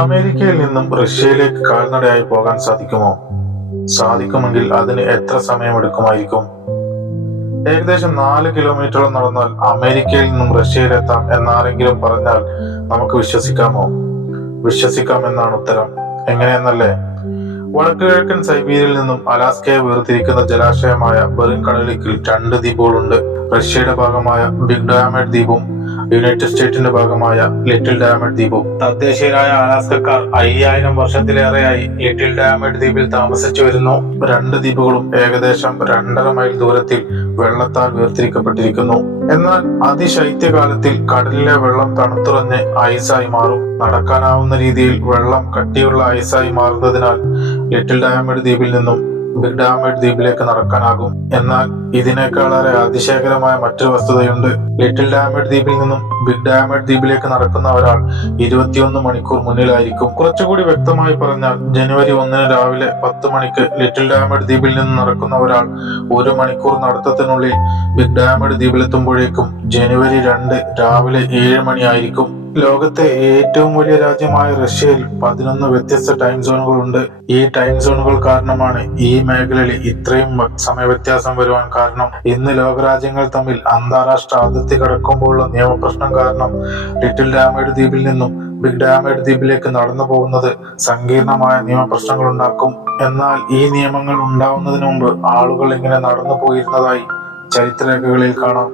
അമേരിക്കയിൽ നിന്നും റഷ്യയിലേക്ക് കാൽനടയായി പോകാൻ സാധിക്കുമോ? സാധിക്കുമെങ്കിൽ അതിന് എത്ര സമയമെടുക്കുമായിരിക്കും? ഏകദേശം 4 കിലോമീറ്ററോളം നടന്നാൽ അമേരിക്കയിൽ നിന്നും റഷ്യയിലെത്താം എന്നാരെങ്കിലും പറഞ്ഞാൽ നമുക്ക് വിശ്വസിക്കാമോ? വിശ്വസിക്കാമെന്നാണ് ഉത്തരം. എങ്ങനെയെന്നല്ലേ? വടക്കുകിഴക്കൻ സൈബീരിയയിൽ നിന്നും അലാസ്കയെ വേർതിരിക്കുന്ന ജലാശയമായ ബെറിൻ കടലിടുക്കിൽ 2 ദ്വീപുകളുണ്ട്. റഷ്യയുടെ ഭാഗമായ ബിഗ് ഡയമണ്ട് ദ്വീപും യുണൈറ്റഡ് സ്റ്റേറ്റ്സിന്റെ ഭാഗമായ ലിറ്റിൽ ഡയമണ്ട് ദ്വീപും. തദ്ദേശീയരായ അലാസ്കക്കാർ 5000 വർഷത്തിലേറെയായി ലിറ്റിൽ ഡയമണ്ട് ദ്വീപിൽ താമസിച്ചു വരുന്നു. 2 ദ്വീപുകളും ഏകദേശം 2.5 മൈൽ ദൂരത്തിൽ വെള്ളത്താൽ വേർതിരിക്കപ്പെട്ടിരിക്കുന്നു. എന്നാൽ അതിശൈത്യകാലത്തിൽ കടലിലെ വെള്ളം തണുത്തുറഞ്ഞ് ഐസായി മാറും. നടക്കാനാവുന്ന രീതിയിൽ വെള്ളം കട്ടിയുള്ള ഐസായി മാറുന്നതിനാൽ ലിറ്റിൽ ഡയമണ്ട് ദ്വീപിൽ നിന്നും ബിഗ് ഡയമണ്ട് ദ്വീപിലേക്ക് നടക്കാനാകും. എന്നാൽ ഇതിനേക്കാളേറെ അതിശയകരമായ മറ്റൊരു വസ്തുതയുണ്ട്. ലിറ്റിൽ ഡയമണ്ട് ദ്വീപിൽ നിന്നും ബിഗ് ഡയമണ്ട് ദ്വീപിലേക്ക് നടക്കുന്ന ഒരാൾ 21 മണിക്കൂർ മുന്നിലായിരിക്കും. കുറച്ചുകൂടി വ്യക്തമായി പറഞ്ഞാൽ ജനുവരി 1 രാവിലെ 10 മണിക്ക് ലിറ്റിൽ ഡയമണ്ട് ദ്വീപിൽ നിന്ന് നടക്കുന്ന ഒരാൾ 1 മണിക്കൂർ നടത്തത്തിനുള്ളിൽ ബിഗ് ഡയമണ്ട് ദ്വീപിലെത്തുമ്പോഴേക്കും ജനുവരി 2 രാവിലെ 7 മണിയായിരിക്കും. ലോകത്തെ ഏറ്റവും വലിയ രാജ്യമായ റഷ്യയിൽ 11 വ്യത്യസ്ത ടൈം സോണുകളുണ്ട്. ഈ ടൈം സോണുകൾ കാരണമാണ് ഈ മേഖലയിൽ ഇത്രയും സമയവ്യത്യാസം വരുവാൻ കാരണം. ഇന്ന് ലോകരാജ്യങ്ങൾ തമ്മിൽ അന്താരാഷ്ട്ര അതിർത്തി കടക്കുമ്പോഴുള്ള നിയമപ്രശ്നം കാരണം ലിറ്റിൽ ഡയമണ്ട് ദ്വീപിൽ നിന്നും ബിഗ് ഡയമണ്ട് ദ്വീപിലേക്ക് നടന്നു പോകുന്നത് സങ്കീർണമായ നിയമപ്രശ്നങ്ങൾ ഉണ്ടാക്കും. എന്നാൽ ഈ നിയമങ്ങൾ ഉണ്ടാവുന്നതിന് മുമ്പ് ആളുകൾ ഇങ്ങനെ നടന്നു പോയിരുന്നതായി ചരിത്രരേഖകളിൽ കാണാം.